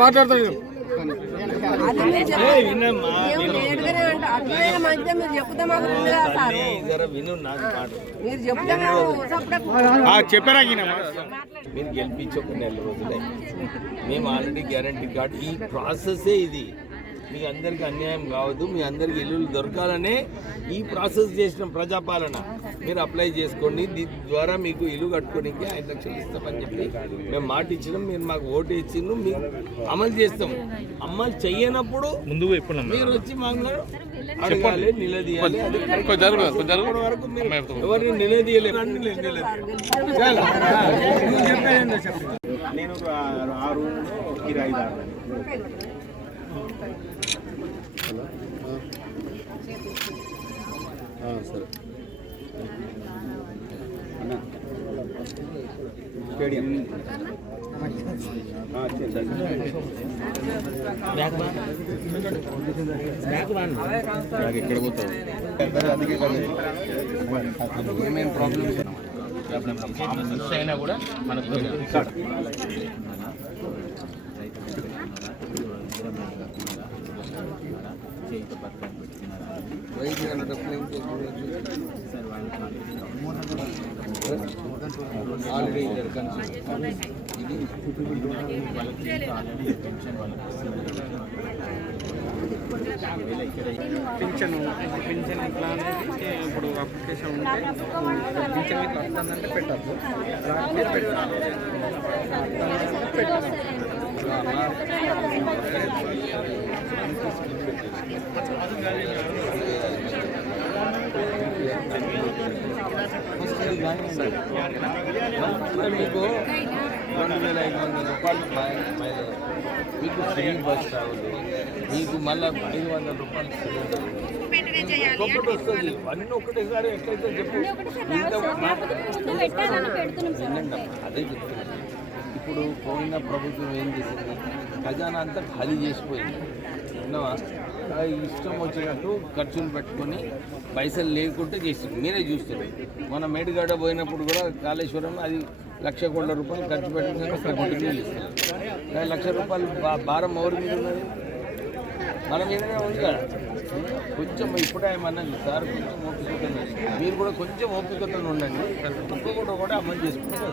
మాట్లాడతాను మీరు చెప్పారా గెలిపించి ఒక నెల రోజులే మేము ఆల్రెడీ గ్యారంటీ కార్డు ఈ ప్రాసెసే ఇది. మీకు అందరికీ అన్యాయం కావద్దు మీ అందరికి ఇల్లులు దొరకాలనే ఈ ప్రాసెస్ చేసిన ప్రజాపాలన. మీరు అప్లై చేసుకోండి దీని ద్వారా మీకు ఇల్లు కట్టుకోనికి ఐదు లక్షలు ఇస్తామని చెప్పి మేము మాట ఇచ్చినాం మీరు మాకు ఓటు ఇచ్చిండ్రు మేము అమలు చేస్తాం. అమలు చెయ్యనప్పుడు ముందుకు ఇప్పుడు మీరు వచ్చి మాకు అడగాలి నిలదీయాలి. వరకు మీరు ఎవరిని నిలదీయలేదు. నేను ఆ రూమ్ కిరాయిదారు సరే. అన్న స్టేడియం ఏమేం ప్రాబ్లమ్స్ అయినా కూడా మనకు ఆల్రెడీ పింఛన్ పింఛన్ ఎట్లా అనేది ఇప్పుడు అప్లికేషన్ ఉంటే పింఛన్ ఇట్లా వస్తుందంటే పెట్టద్దు. మీకు రెండు వేల ఐదు వందల రూపాయలు మీకు ఫ్రీ బస్ ట్రావెల్ మీకు మళ్ళీ ఐదు వందల రూపాయలు సిలిండర్ వస్తుంది అన్నీ ఒకటేసారి ఎట్లయితే చెప్పు అదే చెప్తున్నాను ఇప్పుడు పోయిన ప్రభుత్వం ఏం చేసింది? ఖజానా అంతా ఖాళీ చేసిపోయింది. విన్నావా ఇష్టం వచ్చినట్టు ఖర్చులు పెట్టుకొని పైసలు లేకుంటే చేస్తారు మీరే చూస్తారు మన మేడిగడ్డ పోయినప్పుడు కూడా కాళేశ్వరం అది లక్ష కోట్ల రూపాయలు ఖర్చు పెట్టుకుని ఒక నీళ్ళు ఇస్తారు లక్ష రూపాయలు భారం ఎవరి మీద ఉన్నది? మన మీదనే ఉంది కదా. కొంచెం ఇప్పుడే ఏమన్నది సార్ కొంచెం ఓపికతో మీరు కూడా కొంచెం ఓపికతో ఉండండి. తప్పకుండా కూడా అమలు చేసుకుంటారు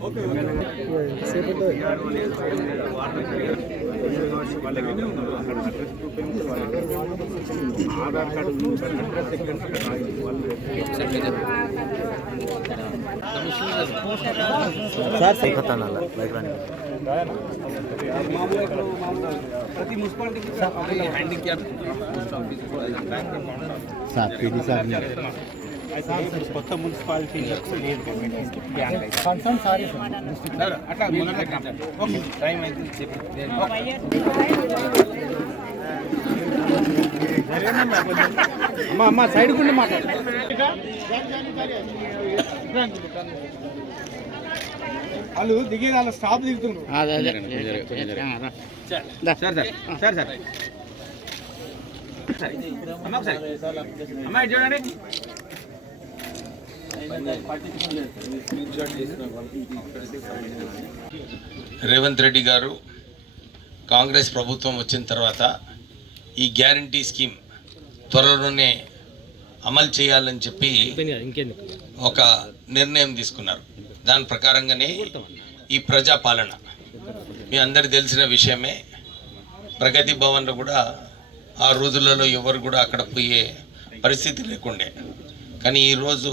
కానీ. How many are land, uh, owners? How many are- ఇక్కడ ఇక్కడ ఉంటే ఇక్కడ పెట్టి ఇక్కడ రెసిడెంట్ అక్కడ రెసిడెంట్ వాళ్ళకి అక్కడ అడ్రస్ ప్రూఫ్ ఏమిటి వాళ్ళకి ఆధార్ కార్డు అడ్రస్ ఎక్కడ వాళ్ళు ప్రతి మున్సిపాలిటీకి handicap post office bank account కొత్త మున్సిపాలిటీ సార్ అట్లా మొదలు పెట్టండి. ఓకే టైం అయితే చెప్పి. అమ్మా అమ్మా సైడ్ గుండి మాట్లాడు వాళ్ళు దిగేది వాళ్ళ స్టాప్ దిగుతుండ్రు సార్ సార్ అమ్మ చూడండి. రేవంత్ రెడ్డి గారు కాంగ్రెస్ ప్రభుత్వం వచ్చిన తర్వాత ఈ గ్యారంటీ స్కీమ్ త్వరలోనే అమలు చేయాలని చెప్పి ఒక నిర్ణయం తీసుకున్నారు. దాని ప్రకారంగానే ఈ ప్రజాపాలన. మీ అందరికి తెలిసిన విషయమే. ప్రగతి భవన్లో కూడా ఆ రోజులలో ఎవరు కూడా అక్కడ పోయే పరిస్థితి లేకుండే. కానీ ఈరోజు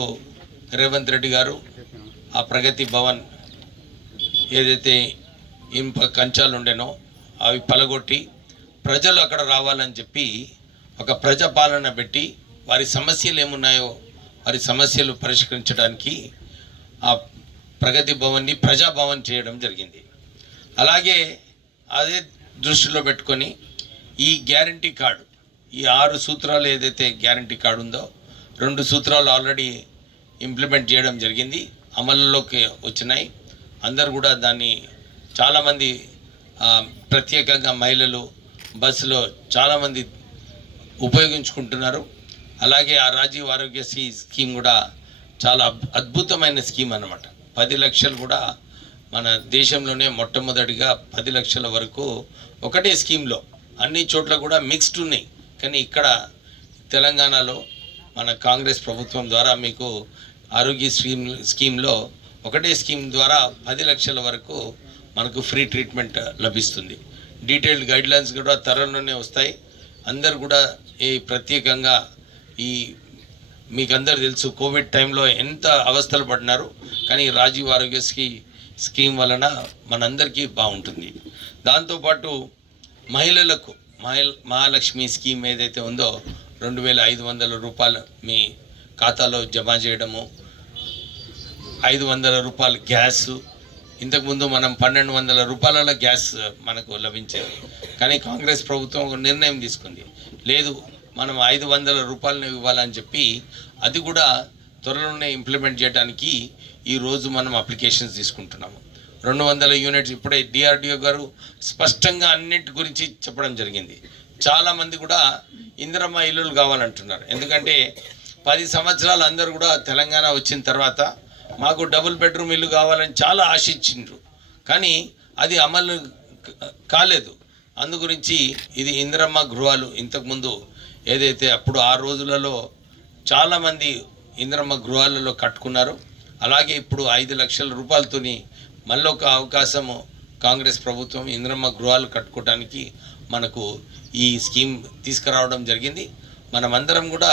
రేవంత్ రెడ్డి గారు ఆ ప్రగతి భవన్ ఏదైతే ఇంప కంచాలు ఉండేనో అవి పలగొట్టి ప్రజలు అక్కడ రావాలని చెప్పి ఒక ప్రజాపాలన పెట్టి వారి సమస్యలు ఏమున్నాయో వారి సమస్యలు పరిష్కరించడానికి ఆ ప్రగతి భవన్ని ప్రజాభవన్ చేయడం జరిగింది. అలాగే అదే దృష్టిలో పెట్టుకొని ఈ గ్యారంటీ కార్డు ఈ ఆరు సూత్రాలు ఏదైతే గ్యారంటీ కార్డు ఉందో రెండు సూత్రాలు ఆల్రెడీ ఇంప్లిమెంట్ చేయడం జరిగింది. అమలులోకి వచ్చినాయి. అందరు కూడా దాన్ని చాలామంది ప్రత్యేకంగా మహిళలు బస్సులో చాలామంది ఉపయోగించుకుంటున్నారు. అలాగే ఆ రాజీవ్ ఆరోగ్యశ్రీ స్కీమ్ కూడా చాలా అద్భుతమైన స్కీమ్ అన్నమాట. పది లక్షలు కూడా మన దేశంలోనే మొట్టమొదటిగా పది లక్షల వరకు ఒకటే స్కీమ్లో. అన్ని చోట్ల కూడా మిక్స్డ్ ఉన్నాయి. కానీ ఇక్కడ తెలంగాణలో మన కాంగ్రెస్ ప్రభుత్వం ద్వారా మీకు ఆరోగ్య స్కీమ్ స్కీమ్లో ఒకటే స్కీమ్ ద్వారా పది లక్షల వరకు మనకు ఫ్రీ ట్రీట్మెంట్ లభిస్తుంది. డీటెయిల్డ్ గైడ్లైన్స్ కూడా త్వరలోనే వస్తాయి. అందరు కూడా ఈ ప్రత్యేకంగా ఈ మీకు అందరు తెలుసు కోవిడ్ టైంలో ఎంత అవస్థలు పడినారు. కానీ రాజీవ్ ఆరోగ్యశ్రీ స్కీమ్ వలన మనందరికీ బాగుంటుంది. దాంతోపాటు మహిళలకు మహిళ మహాలక్ష్మి స్కీమ్ ఏదైతే ఉందో రెండు వేల ఐదు వందల రూపాయలు మీ ఖాతాలో జమ చేయడము ఐదు వందల రూపాయలు గ్యాస్ ఇంతకుముందు మనం పన్నెండు వందల రూపాయల గ్యాస్ మనకు లభించేది. కానీ కాంగ్రెస్ ప్రభుత్వం ఒక నిర్ణయం తీసుకుంది. లేదు మనం ఐదు వందల రూపాయలను ఇవ్వాలని చెప్పి అది కూడా త్వరలోనే ఇంప్లిమెంట్ చేయడానికి ఈరోజు మనం అప్లికేషన్స్ తీసుకుంటున్నాము. రెండు వందల యూనిట్స్ ఇప్పుడే డిఆర్డిఓ గారు స్పష్టంగా అన్నిటి గురించి చెప్పడం జరిగింది. చాలామంది కూడా ఇందిరమ్మ ఇల్లులు కావాలంటున్నారు. ఎందుకంటే పది సంవత్సరాలు అందరూ కూడా తెలంగాణ వచ్చిన తర్వాత మాకు డబుల్ బెడ్రూమ్ ఇల్లు కావాలని చాలా ఆశించిండ్రు. కానీ అది అమలు కాలేదు. అందు గురించి ఇది ఇందిరమ్మ గృహాలు ఇంతకుముందు ఏదైతే అప్పుడు ఆ రోజులలో చాలామంది ఇందిరమ్మ గృహాలలో కట్టుకున్నారు. అలాగే ఇప్పుడు ఐదు లక్షల రూపాయలతోని మళ్ళీ ఒక అవకాశము కాంగ్రెస్ ప్రభుత్వం ఇందిరమ్మ గృహాలు కట్టుకోవడానికి మనకు ఈ స్కీమ్ తీసుకురావడం జరిగింది. మనమందరం కూడా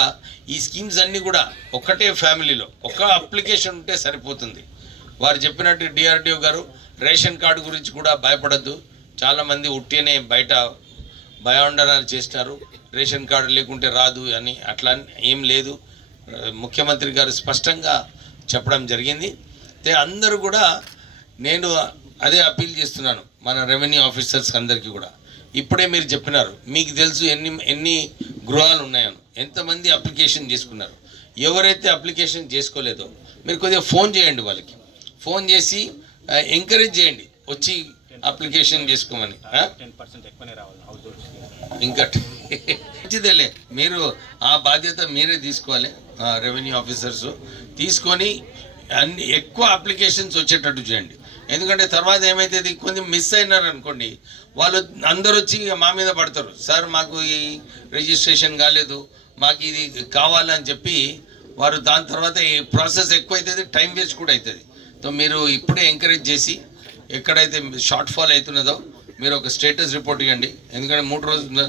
ఈ స్కీమ్స్ అన్నీ కూడా ఒక్కటే ఫ్యామిలీలో ఒక అప్లికేషన్ ఉంటే సరిపోతుంది. వారు చెప్పినట్టు డిఆర్డిఓ గారు రేషన్ కార్డు గురించి కూడా భయపడద్దు. చాలామంది ఉట్టినే బయట భయాండనాలు చేసినారు రేషన్ కార్డు లేకుంటే రాదు అని అట్లా ఏం లేదు. ముఖ్యమంత్రి గారు స్పష్టంగా చెప్పడం జరిగింది. అయితే అందరూ కూడా నేను అదే అప్పీల్ చేస్తున్నాను మన రెవెన్యూ ఆఫీసర్స్ అందరికీ కూడా. ఇప్పుడే మీరు చెప్పినారు. మీకు తెలుసు ఎన్ని ఎన్ని గృహాలు ఉన్నాయని. ఎంతమంది అప్లికేషన్ చేసుకున్నారు? ఎవరైతే అప్లికేషన్ చేసుకోలేదో మీరు కొద్దిగా ఫోన్ చేయండి వాళ్ళకి. ఫోన్ చేసి ఎంకరేజ్ చేయండి. వచ్చి అప్లికేషన్ చేసుకోమని టెన్ పర్సెంట్ ఎక్కువనే రావాలి ఇంకా మంచిదేలే. మీరు ఆ బాధ్యత మీరే తీసుకోవాలి రెవెన్యూ ఆఫీసర్స్. తీసుకొని అన్ని ఎక్కువ అప్లికేషన్స్ వచ్చేటట్టు చేయండి. ఎందుకంటే తర్వాత ఏమైతుంది? కొంచెం మిస్ అయినారు అనుకోండి వాళ్ళు అందరూ వచ్చి మా మీద పడతారు. సార్ మాకు ఈ రిజిస్ట్రేషన్ కాలేదు మాకు ఇది కావాలని చెప్పి వారు దాని తర్వాత ఈ ప్రాసెస్ ఎక్కువ అవుతుంది టైం వేస్ట్ కూడా అవుతుంది సో మీరు ఇప్పుడే ఎంకరేజ్ చేసి ఎక్కడైతే షార్ట్ ఫాల్ అవుతున్నదో మీరు ఒక స్టేటస్ రిపోర్ట్ ఇవ్వండి. ఎందుకంటే మూడు రోజులు